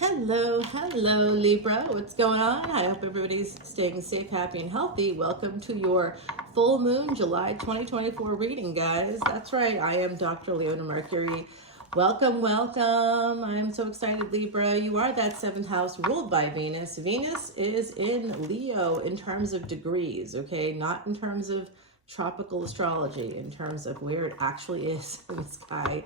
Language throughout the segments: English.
Hello, Libra. What's going on? I hope everybody's staying safe, happy, and healthy. Welcome to your full moon July 2024 reading, guys. That's right. I am Dr. Leona Mercury. Welcome. I'm so excited, Libra. You are that seventh house ruled by Venus. Venus is in Leo in terms of degrees, okay? Not in terms of tropical astrology, in terms of where it actually is in the sky.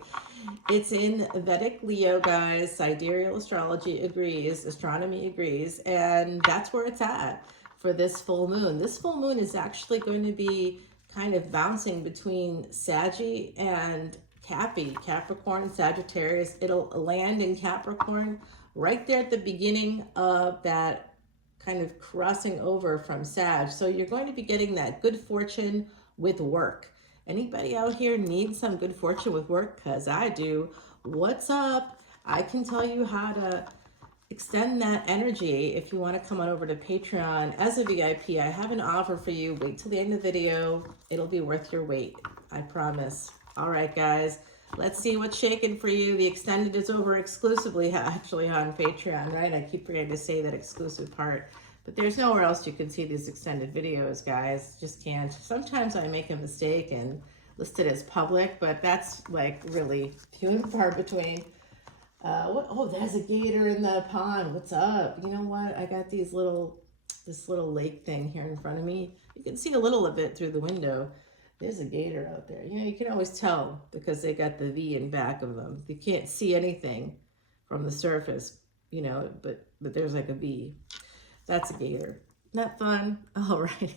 It's in Vedic Leo, guys. Sidereal astrology agrees, astronomy agrees, and that's where it's at for this full moon. This full moon is actually going to be kind of bouncing between Saggy and Capricorn, Sagittarius. It'll land in Capricorn right there at the beginning of that kind of crossing over from Sag. So you're going to be getting that good fortune with work. Anybody out here need some good fortune with work? Because I do. What's up? I can tell you how to extend that energy. If you want to come on over to Patreon as a VIP, I have an offer for you. Wait till the end of the video. It'll be worth your wait. I promise. All right, guys. Let's see what's shaking for you. The extended is over exclusively actually on Patreon, right? I keep forgetting to say that exclusive part. But there's nowhere else you can see these extended videos, guys. Just can't. Sometimes I make a mistake and list it as public, but that's like really few and far between. Oh, there's a gator in the pond. What's up? You know what? I got this little lake thing here in front of me. You can see a little of it through the window. There's a gator out there. You know, you can always tell because they got the V in back of them. You can't see anything from the surface, you know, but there's like a V. That's a gator. Not fun? All right.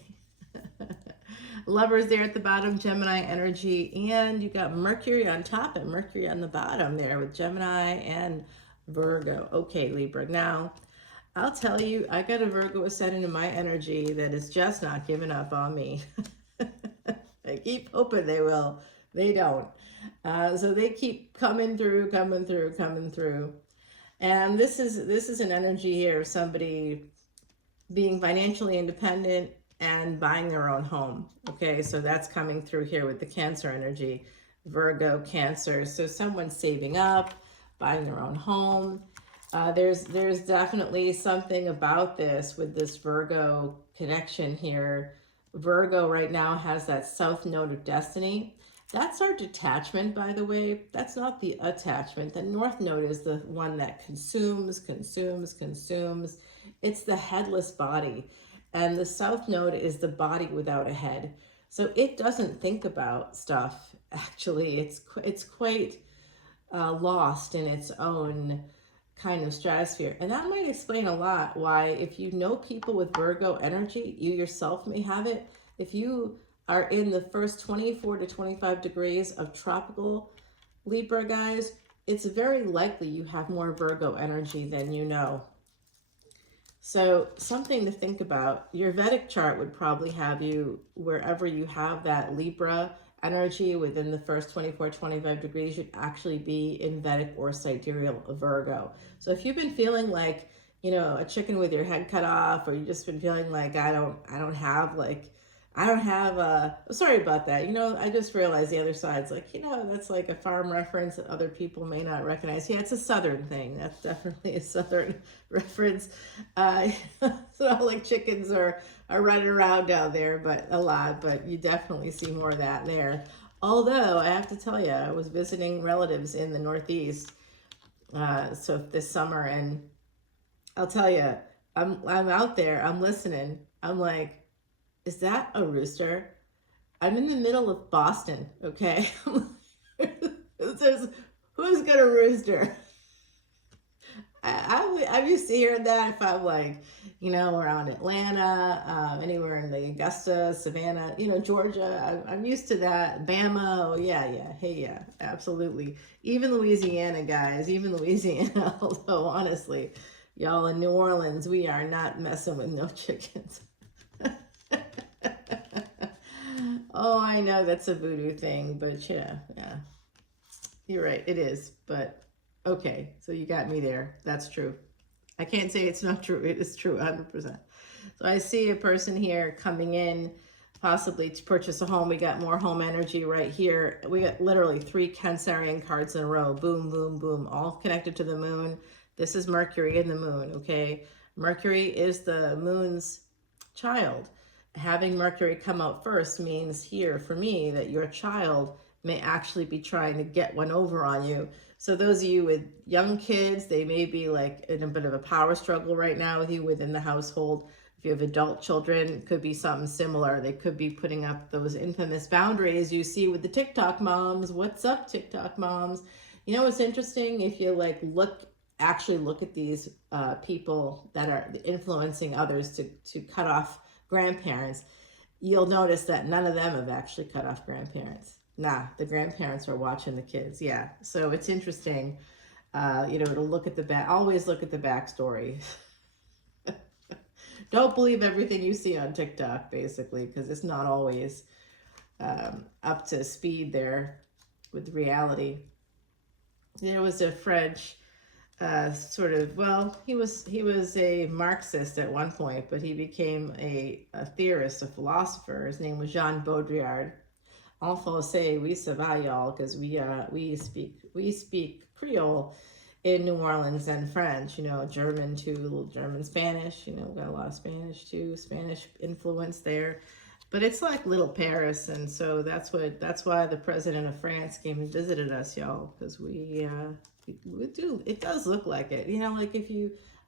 Lovers there at the bottom, Gemini energy, and you got Mercury on top and Mercury on the bottom there with Gemini and Virgo. Okay, Libra. Now, I'll tell you, I got a Virgo ascendant in my energy that is just not giving up on me. I keep hoping they will. They don't. So they keep coming through. And this is an energy here of somebody being financially independent and buying their own home. Okay, so that's coming through here with the Cancer energy, Virgo, Cancer. So someone's saving up, buying their own home. There's definitely something about this with this Virgo connection here. Virgo right now has that south node of destiny. That's our detachment, by the way. That's not the attachment. The north node is the one that consumes. It's the headless body. And the south node is the body without a head. So it doesn't think about stuff, actually. It's quite lost in its own kind of stratosphere. And that might explain a lot why, if you know people with Virgo energy, you yourself may have it. If you are in the first 24 to 25 degrees of tropical Libra, guys, it's very likely you have more Virgo energy than you know. So something to think about. Your Vedic chart would probably have you, wherever you have that Libra energy within the first 24, 25 degrees, you'd actually be in Vedic or sidereal Virgo. So if you've been feeling like, you know, a chicken with your head cut off, or you've just been feeling like, I don't have sorry about that. You know, I just realized the other side's like, you know, that's like a farm reference that other people may not recognize. Yeah, it's a Southern thing. That's definitely a Southern reference. It's not like chickens are running around down there, but a lot, but you definitely see more of that there. Although I have to tell you, I was visiting relatives in the Northeast, so this summer, and I'll tell you, I'm out there, I'm listening. I'm like, is that a rooster? I'm in the middle of Boston, okay? Who's got a rooster? I'm used to hearing that if I'm like, you know, around Atlanta, anywhere in the Augusta, Savannah, you know, Georgia. I'm used to that. Bama, oh, yeah. Hey, yeah, absolutely. Even Louisiana, guys, although honestly, y'all in New Orleans, we are not messing with no chickens. Oh, I know that's a voodoo thing, but yeah, you're right, it is, but okay, so you got me there. That's true. I can't say it's not true. It is true, 100%. So I see a person here coming in, possibly to purchase a home. We got more home energy right here. We got literally 3 Cancerian cards in a row. Boom, boom, boom, all connected to the moon. This is Mercury and the moon, okay? Mercury is the moon's child. Having Mercury come out first means here for me that your child may actually be trying to get one over on you. So those of you with young kids, they may be like in a bit of a power struggle right now with you within the household. If you have adult children, it could be something similar. They could be putting up those infamous boundaries you see with the TikTok moms. What's up, TikTok moms? You know what's interesting? If you like actually look at these people that are influencing others to cut off grandparents, you'll notice that none of them have actually cut off grandparents. Nah, the grandparents are watching the kids. Yeah, so it's interesting. You know, to look at the back, always look at the backstory. Don't believe everything you see on TikTok, basically, because it's not always up to speed there with reality. There was a French sort of, well, he was a Marxist at one point, but he became a theorist, a philosopher. His name was Jean Baudrillard. En français, oui, ça va, y'all, because we speak Creole in New Orleans and French, you know, German too, a little German, Spanish, you know, got a lot of Spanish too, Spanish influence there. But it's like little Paris, and so that's why the president of France came and visited us, y'all, because we do, it does look like it. You know, like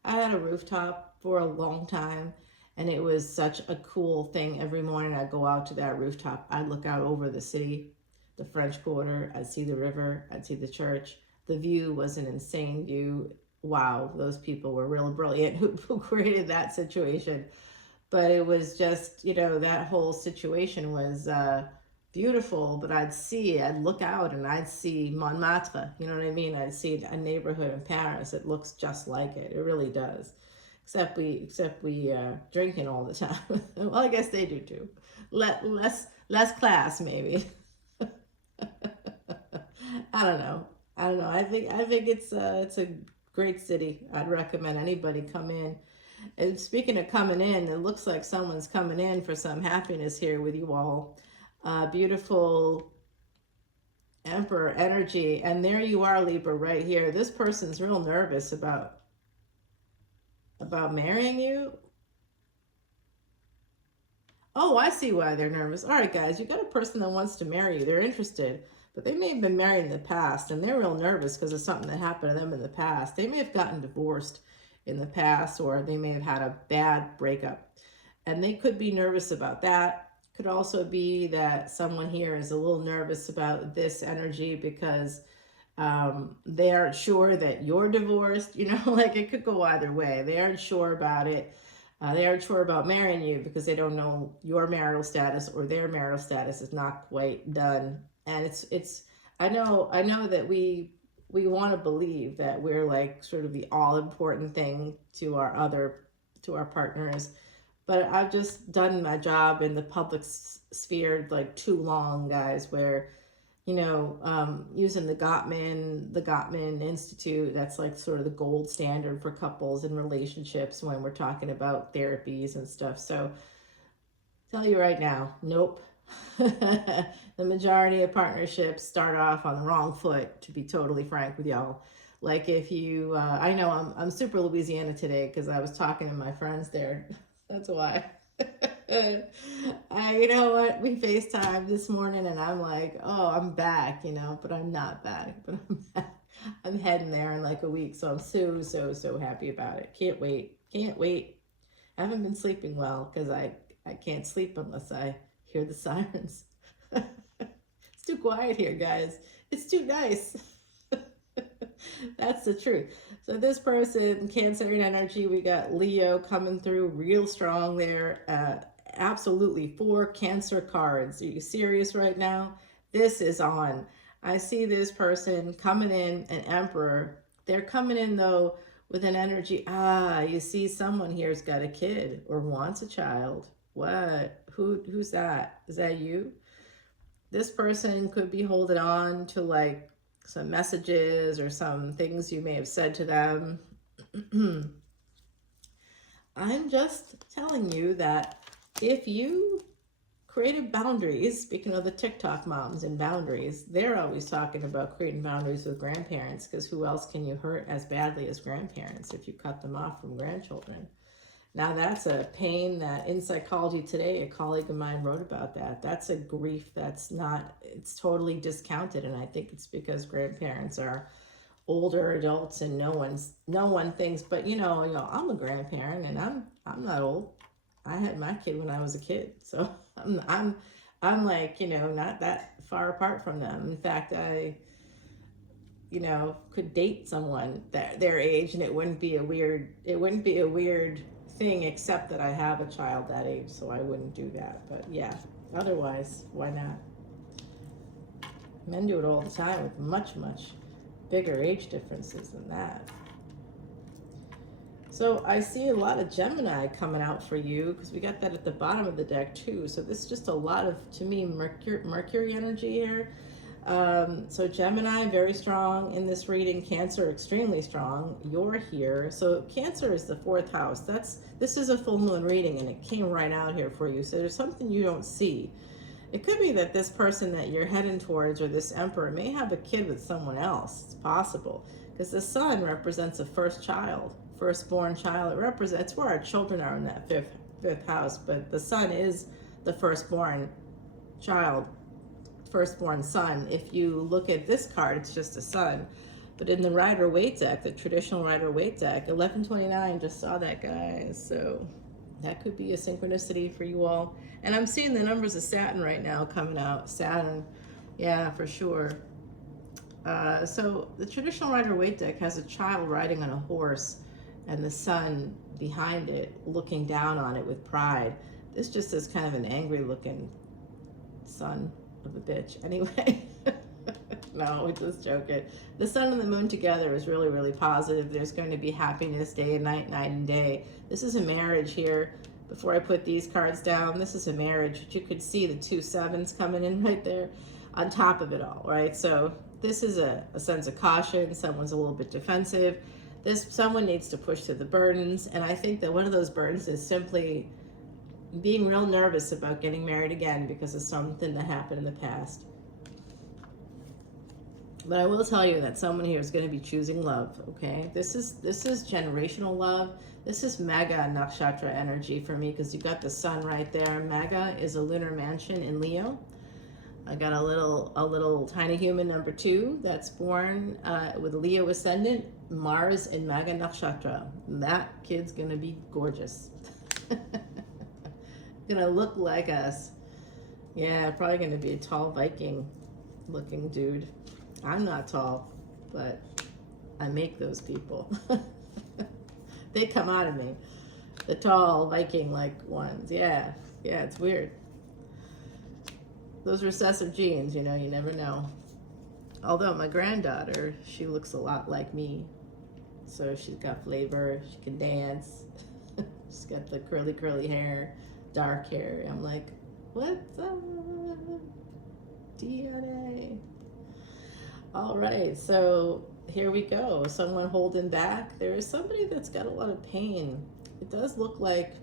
I had a rooftop for a long time, and it was such a cool thing. Every morning I'd go out to that rooftop, I'd look out over the city, the French Quarter, I'd see the river, I'd see the church. The view was an insane view. Wow, those people were real brilliant who created that situation. But it was just, you know, that whole situation was beautiful. But I'd look out and I'd see Montmartre, you know what I mean? I'd see a neighborhood in Paris. It looks just like it. It really does. Except we drinking all the time. Well, I guess they do too. Less class, maybe. I don't know. I think it's a great city. I'd recommend anybody come in. And speaking of coming in, it looks like someone's coming in for some happiness here with you all. Beautiful Emperor energy. And there you are, Libra, right here. This person's real nervous about marrying you. Oh, I see why they're nervous. All right, guys, you got a person that wants to marry you. They're interested, but they may have been married in the past, and they're real nervous because of something that happened to them in the past. They may have gotten divorced in the past, or they may have had a bad breakup, and they could be nervous about that. Could also be that someone here is a little nervous about this energy because they aren't sure that you're divorced. You know, like it could go either way. They aren't sure about it. They aren't sure about marrying you because they don't know your marital status, or their marital status is not quite done. And it's I know that we want to believe that we're like sort of the all important thing to our partners, but I've just done my job in the public sphere like too long, guys, where, you know, using the Gottman Institute, that's like sort of the gold standard for couples and relationships when we're talking about therapies and stuff. So tell you right now, nope. The majority of partnerships start off on the wrong foot, to be totally frank with y'all. Like if you, I know I'm super Louisiana today because I was talking to my friends there. That's why. You know what? We FaceTime this morning and I'm like, oh, I'm back, you know, but I'm not back. But I'm back. I'm heading there in like a week. So I'm so happy about it. Can't wait. I haven't been sleeping well because I can't sleep unless I hear the sirens. It's too quiet here, guys. It's too nice. That's the truth. So this person, Cancerian energy, we got Leo coming through real strong there. Absolutely 4 Cancer cards. Are you serious right now? This is on. I see this person coming in, an Emperor. They're coming in though with an energy. You see someone here's got a kid or wants a child. What? Who's that? Is that you? This person could be holding on to like some messages or some things you may have said to them. I'm just telling you that if you creative boundaries. Speaking of the TikTok moms and boundaries, they're always talking about creating boundaries with grandparents, because who else can you hurt as badly as grandparents if you cut them off from grandchildren? Now that's a pain that in Psychology Today, a colleague of mine wrote about that. That's a grief that's not, it's totally discounted. And I think it's because grandparents are older adults and no one thinks, but I'm a grandparent and I'm not old. I had my kid when I was a kid. So I'm like, not that far apart from them. In fact, I could date someone their age and it wouldn't be a weird thing, except that I have a child that age, so I wouldn't do that. But yeah, otherwise, why not? Men do it all the time with much bigger age differences than that. So I see a lot of Gemini coming out for you, because we got that at the bottom of the deck too. So this is just a lot of, to me, Mercury energy here. So Gemini, very strong in this reading. Cancer, extremely strong. You're here. So Cancer is the 4th house. This is a full moon reading, and it came right out here for you. So there's something you don't see. It could be that this person that you're heading towards, or this emperor, may have a kid with someone else. It's possible, because the sun represents a firstborn child. It represents where our children are in that fifth house, but the sun is the firstborn child, firstborn son. If you look at this card, it's just a sun. But in the Rider-Waite deck, the traditional Rider-Waite deck, 1129, just saw that, guys. So that could be a synchronicity for you all. And I'm seeing the numbers of Saturn right now coming out. Saturn, yeah, for sure. So the traditional Rider-Waite deck has a child riding on a horse and the sun behind it looking down on it with pride. This just is kind of an angry looking son of a bitch. Anyway, no, we just joking. The sun and the moon together is really, really positive. There's going to be happiness day and night, night and day. This is a marriage here. Before I put these cards down, this is a marriage. But you could see the 2 sevens coming in right there on top of it all, right? So this is a sense of caution. Someone's a little bit defensive. Someone needs to push through the burdens. And I think that one of those burdens is simply being real nervous about getting married again because of something that happened in the past. But I will tell you that someone here is going to be choosing love, okay? This is generational love. This is Mega Nakshatra energy for me, because you got the sun right there. Mega is a lunar mansion in Leo. I got a little tiny human number 2 that's born with Leo Ascendant, Mars in Mega Nakshatra. That kid's going to be gorgeous. Gonna look like us. Yeah, probably gonna be a tall Viking looking dude. I'm not tall, but I make those people. They come out of me. The tall Viking like ones. Yeah, it's weird. Those recessive genes, you never know. Although my granddaughter, she looks a lot like me. So she's got flavor, she can dance. She's got the curly hair. Dark hair. I'm like, what's up? DNA. All right, so here we go. Someone holding back. There is somebody that's got a lot of pain. It does look like,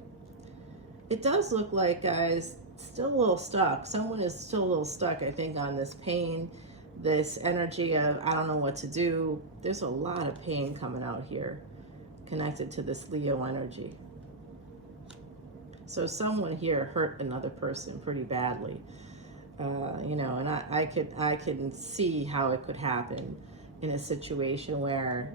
guys, still a little stuck. Someone is still a little stuck, I think, on this pain, this energy of, I don't know what to do. There's a lot of pain coming out here connected to this Leo energy. So someone here hurt another person pretty badly, and I can see how it could happen in a situation where,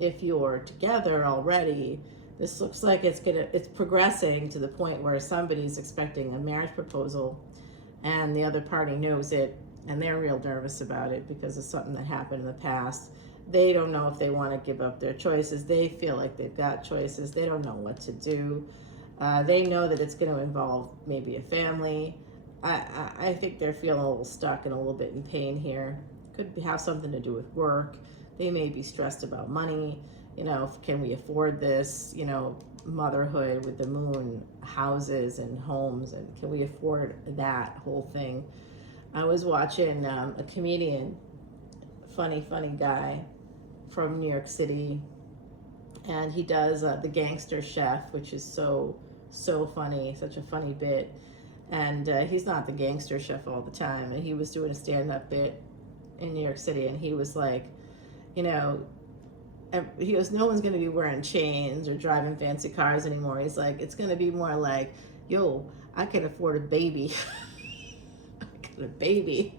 if you're together already, this looks like it's progressing to the point where somebody's expecting a marriage proposal and the other party knows it and they're real nervous about it because of something that happened in the past. They don't know if they want to give up their choices. They feel like they've got choices. They don't know what to do. They know that it's going to involve maybe a family. I think they're feeling a little stuck and a little bit in pain here. Could have something to do with work. They may be stressed about money. Can we afford this? Motherhood with the moon, houses and homes, and can we afford that whole thing? I was watching a comedian, funny guy from New York City, and he does The Gangster Chef, which is so funny, such a funny bit. And he's not the gangster chef all the time. And he was doing a stand-up bit in New York City, and he was like, you know, he goes, no one's going to be wearing chains or driving fancy cars anymore. He's like, it's going to be more like, yo, I can afford a baby. I got a baby.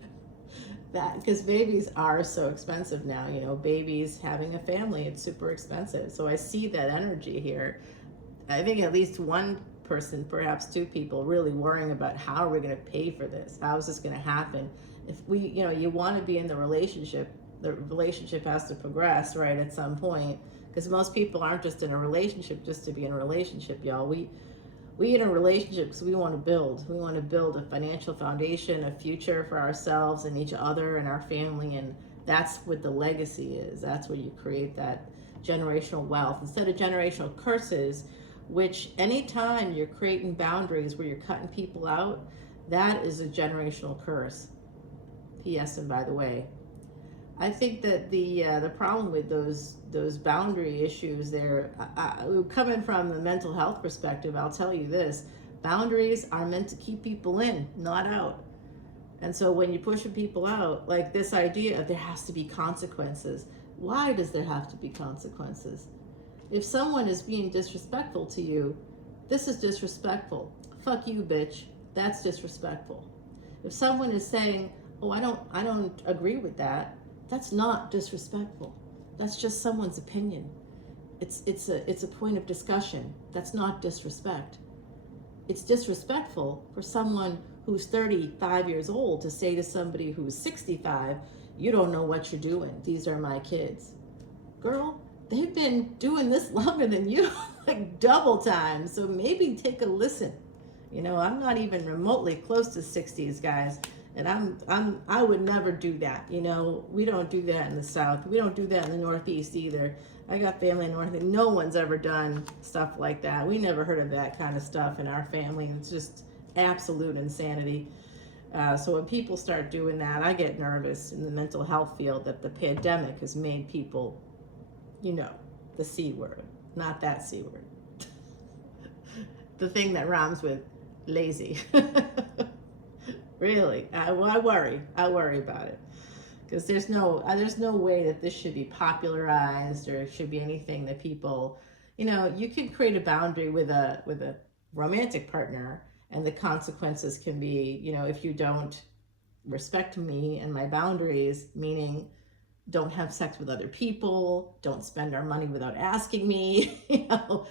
That, because babies are so expensive now, you know, babies, having a family, it's super expensive. So I see that energy here. I think at least one person, perhaps two people, really worrying about how are we going to pay for this? How is this going to happen? If we, you know, you want to be in the relationship has to progress, right, at some point, because most people aren't just in a relationship just to be in a relationship, y'all. We in a relationship because we want to build. We want to build a financial foundation, a future for ourselves and each other and our family, and that's what the legacy is. That's where you create that generational wealth instead of generational curses, which anytime you're creating boundaries where you're cutting people out, that is a generational curse. P.S. and by the way, I think that the problem with those boundary issues there, coming from the mental health perspective, I'll tell you this: boundaries are meant to keep people in, not out. And so when you're pushing people out, like this idea of there has to be consequences. Why does there have to be consequences? If someone is being disrespectful to you, this is disrespectful. Fuck you, bitch. That's disrespectful. If someone is saying, oh, I don't agree with that, that's not disrespectful. That's just someone's opinion. It's a point of discussion. That's not disrespect. It's disrespectful for someone who's 35 years old to say to somebody who's 65, you don't know what you're doing. These are my kids. Girl, they've been doing this longer than you, like double time. So maybe take a listen. You know, I'm not even remotely close to 60s, guys. And I would never do that. You know, we don't do that in the South. We don't do that in the Northeast either. I got family in the Northeast. No one's ever done stuff like that. We never heard of that kind of stuff in our family. It's just absolute insanity. So when people start doing that, I get nervous in the mental health field that the pandemic has made people, you know, the C word, not that C word. The thing that rhymes with lazy. Really, I worry about it, because there's no way that this should be popularized or it should be anything that people, you know, you can create a boundary with a romantic partner, and the consequences can be, you know, if you don't respect me and my boundaries, meaning don't have sex with other people, don't spend our money without asking me, you know,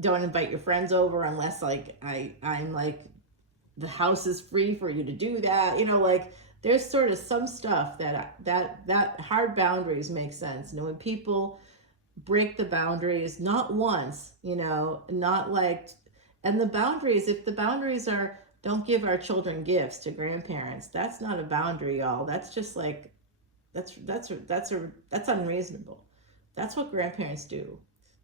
don't invite your friends over unless like I'm like, the house is free for you to do that, you know, like there's sort of some stuff that hard boundaries make sense. You know, when people break the boundaries, not once, you know, not like, and the boundaries, if the boundaries are don't give our children gifts to grandparents, that's not a boundary, y'all. That's just like, that's unreasonable. That's what grandparents do.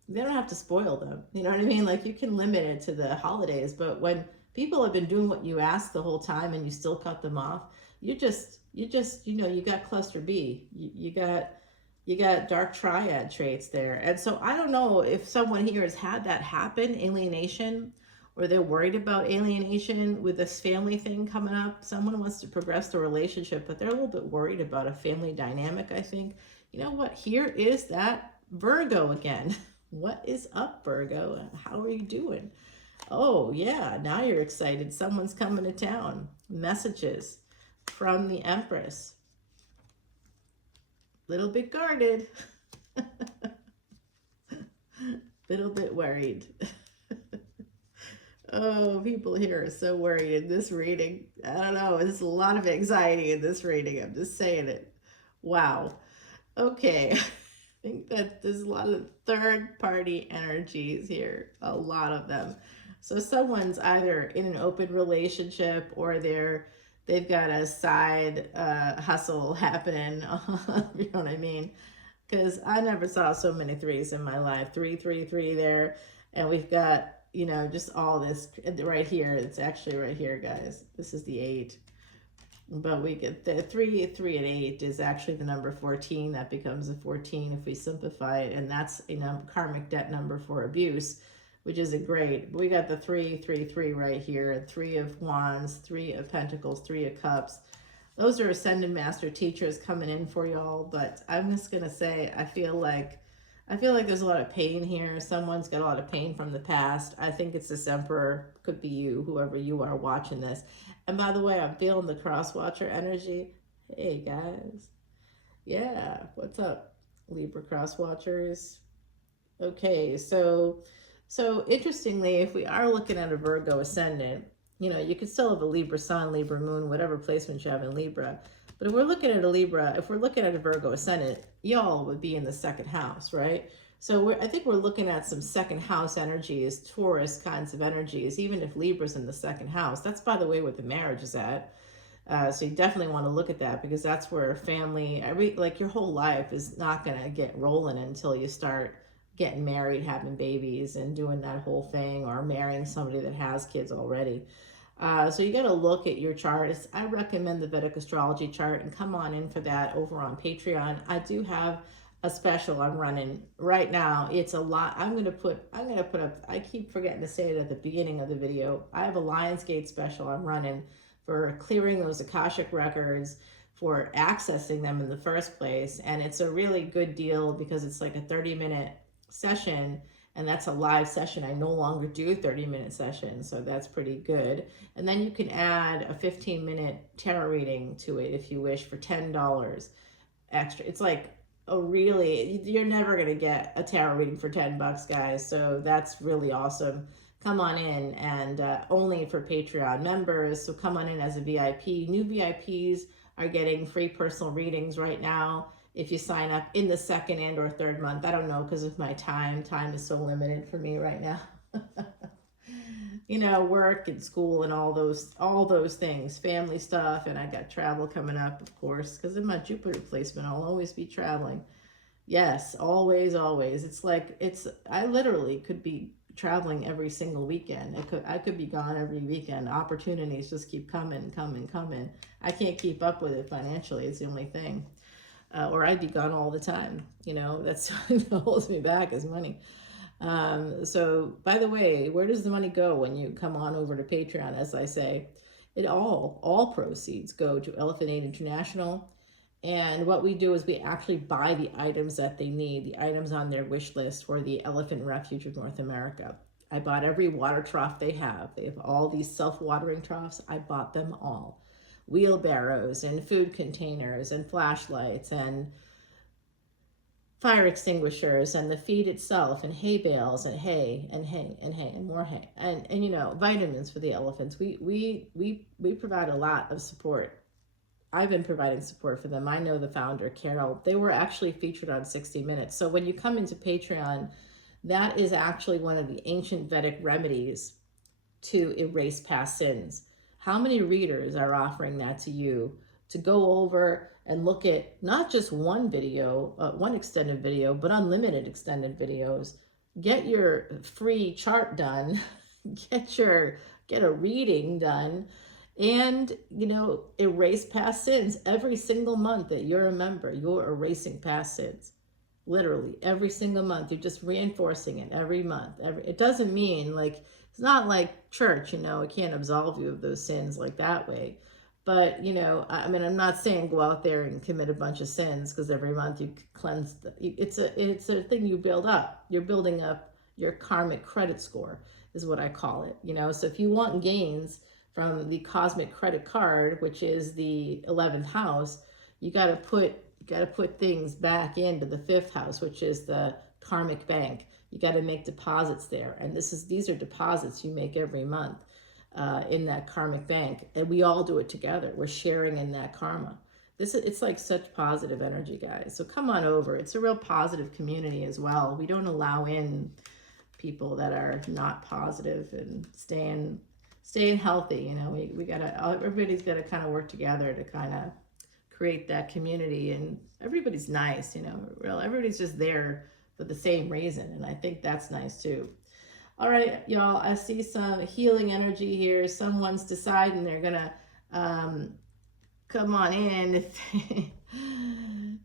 They don't have to spoil them. You know what I mean? Like you can limit it to the holidays, but when people have been doing what you asked the whole time and you still cut them off, you just, you know, you got cluster B. You got dark triad traits there. And so I don't know if someone here has had that happen, alienation, or they're worried about alienation with this family thing coming up. Someone wants to progress the relationship, but they're a little bit worried about a family dynamic, I think. You know what? Here is that Virgo again. What is up, Virgo? How are you doing? Oh, yeah, now you're excited. Someone's coming to town. Messages from the Empress. Little bit guarded. Little bit worried. Oh, people here are so worried in this reading. I don't know. There's a lot of anxiety in this reading. I'm just saying it. Wow. Okay. I think that there's a lot of third-party energies here. A lot of them. So someone's either in an open relationship or they've got a side hustle happening. You know what I mean? Because I never saw so many threes in my life. 333 there. And we've got, you know, just all this right here. It's actually right here, guys. This is the 8. But we get the 3 and 8 is actually the number 14. That becomes a 14 if we simplify it. And that's a karmic debt number for abuse. which isn't great. We got the 3-3-3 right here, 3 of Wands, 3 of Pentacles, 3 of Cups. Those are Ascendant Master Teachers coming in for y'all, but I'm just going to say, I feel like there's a lot of pain here. Someone's got a lot of pain from the past. I think it's this Emperor, could be you, whoever you are watching this. And by the way, I'm feeling the cross-watcher energy. Hey, guys. Yeah, what's up, Libra cross-watchers? Okay, so interestingly, if we are looking at a Virgo Ascendant, you know, you could still have a Libra Sun, Libra Moon, whatever placement you have in Libra. But if we're looking at a Libra, if we're looking at a Virgo Ascendant, y'all would be in the second house, right? So I think we're looking at some second house energies, Taurus kinds of energies, even if Libra's in the second house. That's, by the way, what the marriage is at. So you definitely want to look at that, because that's where family, like your whole life is not going to get rolling until you start getting married, having babies, and doing that whole thing, or marrying somebody that has kids already. So you got to look at your chart. I recommend the Vedic Astrology chart, and come on in for that over on Patreon. I do have a special I'm running right now. It's a lot. I'm gonna put up, I keep forgetting to say it at the beginning of the video. I have a Lionsgate special I'm running for clearing those Akashic records, for accessing them in the first place. And it's a really good deal because it's like a 30-minute session, and that's a live session. I no longer do 30-minute sessions, so that's pretty good. And then you can add a 15-minute tarot reading to it if you wish, for $10 extra. It's like you're never going to get a tarot reading for 10 bucks, guys. So that's really awesome. Come on in, and only for Patreon members. So come on in as a VIP. New VIPs are getting free personal readings right now if you sign up in the second and or third month. I don't know, because of my time is so limited for me right now. You know, work and school and all those things, family stuff, and I got travel coming up, of course, because of my Jupiter placement. I'll always be traveling. Yes, always. It's like, I literally could be traveling every single weekend. I could be gone every weekend. Opportunities just keep coming. I can't keep up with it financially. It's the only thing. Or I'd be gone all the time. You know, that's what holds me back, is money. So by the way, where does the money go when you come on over to Patreon? As I say, all proceeds go to Elephant Aid International. And what we do is we actually buy the items that they need, the items on their wish list for the Elephant Refuge of North America. I bought every water trough they have. They have all these self-watering troughs. I bought them all. Wheelbarrows and food containers and flashlights and fire extinguishers and the feed itself and hay bales and hay and more hay and you know, vitamins for the elephants. We provide a lot of support. I've been providing support for them. I know the founder, Carol. They were actually featured on 60 Minutes. So when you come into Patreon, that is actually one of the ancient Vedic remedies to erase past sins. How many readers are offering that to you to go over and look at not just one video, one extended video, but unlimited extended videos? Get your free chart done, get a reading done, and, you know, erase past sins. Every single month that you're a member, you're erasing past sins. Literally every single month. You're just reinforcing it every month. It doesn't mean, like, it's not like church, you know, it can't absolve you of those sins like that way. But, you know, I mean, I'm not saying go out there and commit a bunch of sins, because every month you cleanse. It's a thing you build up. You're building up your karmic credit score, is what I call it. You know, so if you want gains from the cosmic credit card, which is the 11th house, you got to put things back into the 5th house, which is the karmic bank. You got to make deposits there, and these are deposits you make every month in that karmic bank, and we all do it together. We're sharing in that karma. It's like such positive energy, guys. So come on over. It's a real positive community as well. We don't allow in people that are not positive, and staying healthy. You know, we gotta, everybody's got to kind of work together to kind of create that community, and everybody's nice, you know, everybody's just there for the same reason, and I think that's nice too. All right, y'all, I see some healing energy here. Someone's deciding they're gonna come on in.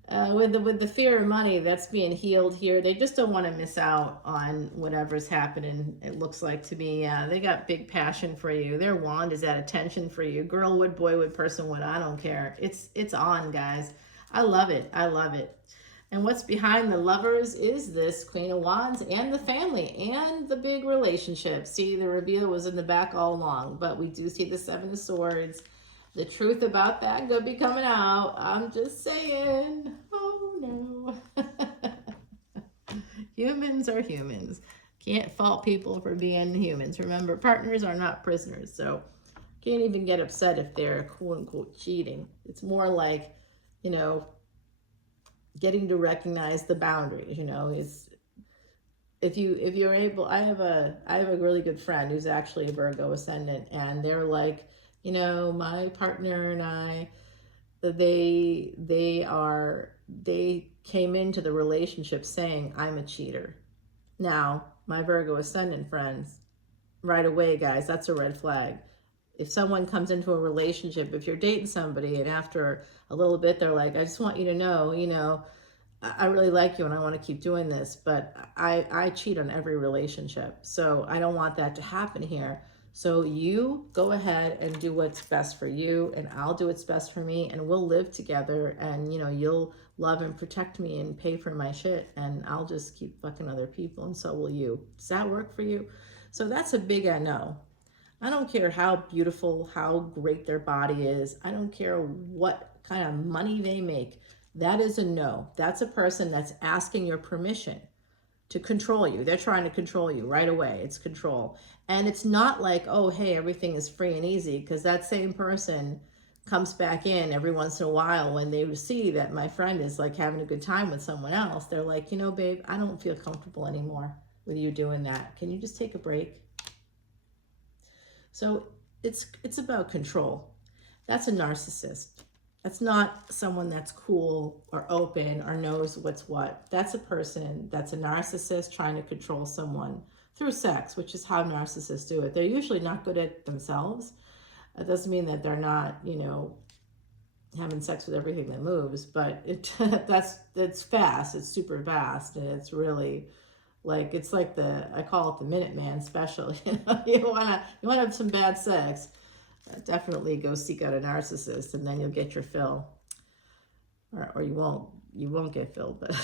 with the fear of money, that's being healed here. They just don't want to miss out on whatever's happening. It looks like to me, they got big passion for you. Their wand is at attention for you. Girl would, boy would, person would. I don't care. It's on, guys. I love it. I love it. And what's behind the Lovers is this Queen of Wands and the family and the big relationship. See, the reveal was in the back all along, but we do see the Seven of Swords. The truth about that could be coming out. I'm just saying. Oh, no. Humans are humans. Can't fault people for being humans. Remember, partners are not prisoners. So can't even get upset if they're quote-unquote cheating. It's more like, you know, getting to recognize the boundaries. You know, is if you're able. I have a really good friend who's actually a Virgo ascendant, and they're like, you know, my partner and I, they came into the relationship saying I'm a cheater. Now, my Virgo ascendant friends, right away, guys, that's a red flag. If someone comes into a relationship, if you're dating somebody and after a little bit they're like, I just want you to know, you know, I really like you and I want to keep doing this, but I cheat on every relationship. So I don't want that to happen here. So you go ahead and do what's best for you, and I'll do what's best for me, and we'll live together, and, you know, you'll love and protect me and pay for my shit, and I'll just keep fucking other people, and so will you. Does that work for you? So that's a big no. I don't care how beautiful, how great their body is. I don't care what kind of money they make. That is a no. That's a person that's asking your permission to control you. They're trying to control you right away. It's control. And it's not like, oh, hey, everything is free and easy, because that same person comes back in every once in a while when they see that my friend is like having a good time with someone else. They're like, you know, babe, I don't feel comfortable anymore with you doing that. Can you just take a break? So it's about control. That's a narcissist. That's not someone that's cool or open or knows what's what. That's a person that's a narcissist trying to control someone through sex, which is how narcissists do it. They're usually not good at themselves. That doesn't mean that they're not, you know, having sex with everything that moves, but it's fast. It's super fast, and it's really like, it's like I call it the Minuteman special. You know, you wanna have some bad sex. Definitely go seek out a narcissist, and then you'll get your fill, or you won't get filled. But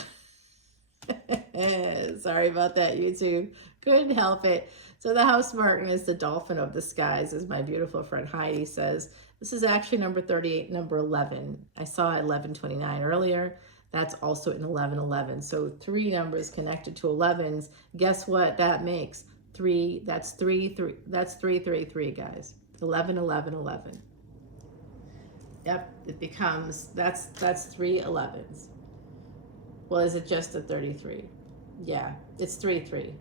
sorry about that, YouTube. Couldn't help it. So the house marking is the dolphin of the skies, as my beautiful friend Heidi says. This is actually number 38, number 11. I saw 1129 earlier. That's also in 1111. So 3 numbers connected to 11s. Guess what that makes? 3. That's 3. That's 333, guys. 11, 11, 11. Yep, it becomes, that's 3 11s. Well, is it just a 33? Yeah, it's 3 3.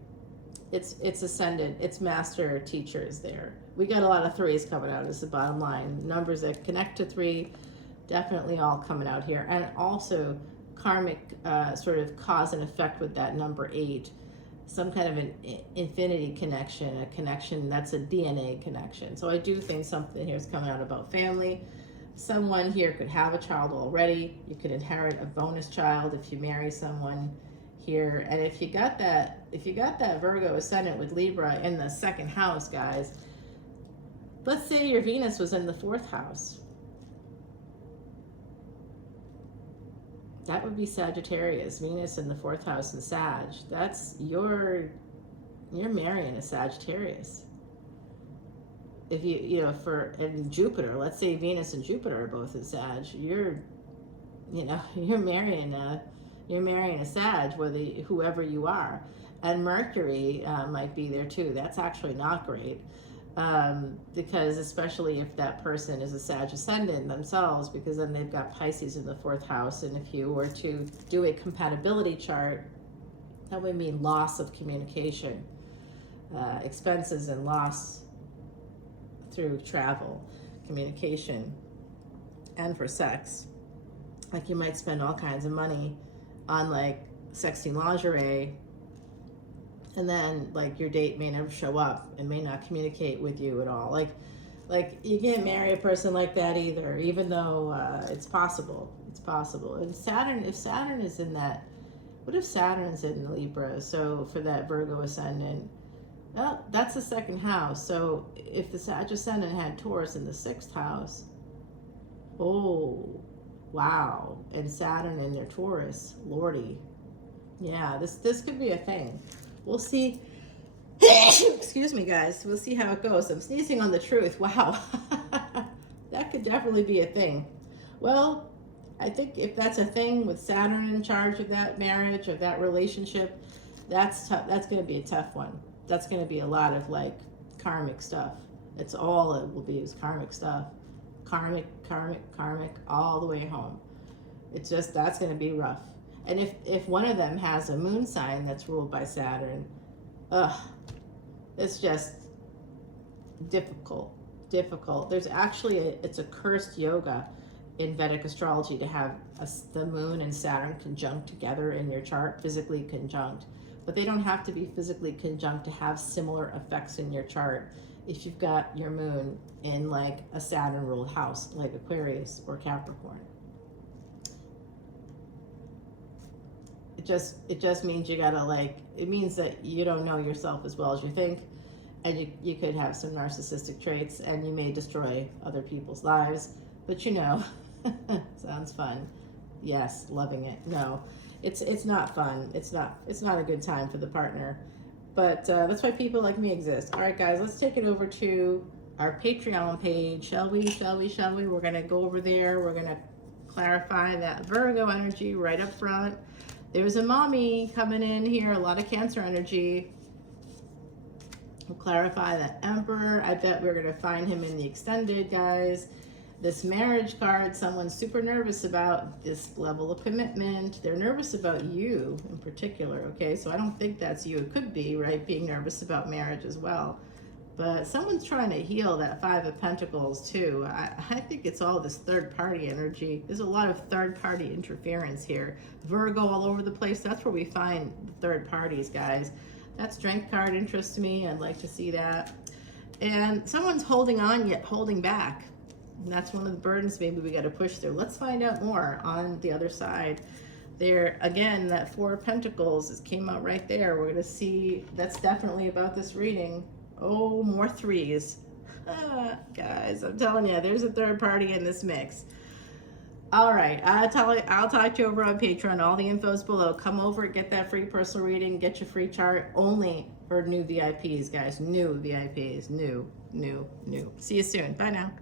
It's ascendant. It's master teachers there. We got a lot of 3s coming out is the bottom line. Numbers that connect to 3, definitely all coming out here. And also karmic sort of cause and effect with that number 8. Some kind of an infinity connection, a connection that's a DNA connection. So I do think something here is coming out about family. Someone here could have a child already. You could inherit a bonus child if you marry someone here. And if you got that Virgo ascendant with Libra in the 2nd house, guys, let's say your Venus was in the 4th house. That would be Sagittarius, Venus in the 4th house in Sag. That's you're marrying a Sagittarius. If and Jupiter, let's say Venus and Jupiter are both in Sag, you're marrying a Sag, whoever you are. And Mercury might be there too. That's actually not great. Because especially if that person is a Sag ascendant themselves, because then they've got Pisces in the 4th house. And if you were to do a compatibility chart, that would mean loss of communication, expenses and loss through travel, communication, and for sex. Like you might spend all kinds of money on like sexy lingerie, and then like your date may never show up and may not communicate with you at all. Like you can't marry a person like that either, even though it's possible. It's possible. And Saturn, if Saturn is in that, what if Saturn's in Libra? So for that Virgo ascendant, well, that's the second house. So if the Sag ascendant had Taurus in the 6th house, oh, wow. And Saturn in their Taurus, Lordy. Yeah, this could be a thing. We'll see. Excuse me, guys. We'll see how it goes. I'm sneezing on the truth. Wow. That could definitely be a thing. Well, I think if that's a thing with Saturn in charge of that marriage or that relationship, that's tough. That's going to be a tough one. That's going to be a lot of like karmic stuff. That's all it will be, is karmic stuff. Karmic, all the way home. It's just, that's going to be rough. And if one of them has a moon sign that's ruled by Saturn, it's just difficult. There's actually it's a cursed yoga in Vedic astrology to have the moon and Saturn conjunct together in your chart, physically conjunct. But they don't have to be physically conjunct to have similar effects in your chart. If you've got your moon in like a Saturn ruled house, like Aquarius or Capricorn. It just means you gotta like, it means that you don't know yourself as well as you think, and you could have some narcissistic traits, and you may destroy other people's lives, but you know, sounds fun. Yes, loving it. No, it's not fun. It's not a good time for the partner, but that's why people like me exist. All right, guys, let's take it over to our Patreon page, shall we? We're gonna go over there. We're gonna clarify that Virgo energy right up front. There's a mommy coming in here, a lot of Cancer energy. We'll clarify that Emperor. I bet we're gonna find him in the extended, guys. This marriage card, someone's super nervous about this level of commitment. They're nervous about you in particular, okay? So I don't think that's you. It could be, right, being nervous about marriage as well. But someone's trying to heal that 5 of Pentacles too. I think it's all this third party energy. There's a lot of third party interference here. Virgo all over the place. That's where we find the third parties, guys. That Strength card interests me. I'd like to see that. And someone's holding on yet holding back. And that's one of the burdens maybe we got to push through. Let's find out more on the other side. There, again, that 4 of Pentacles came out right there. We're going to see, that's definitely about this reading. Oh, more 3s. Guys, I'm telling you, there's a third party in this mix. All right, I'll talk to you over on Patreon. All the info's below. Come over, get that free personal reading, get your free chart only for new VIPs, guys. New VIPs, new. See you soon. Bye now.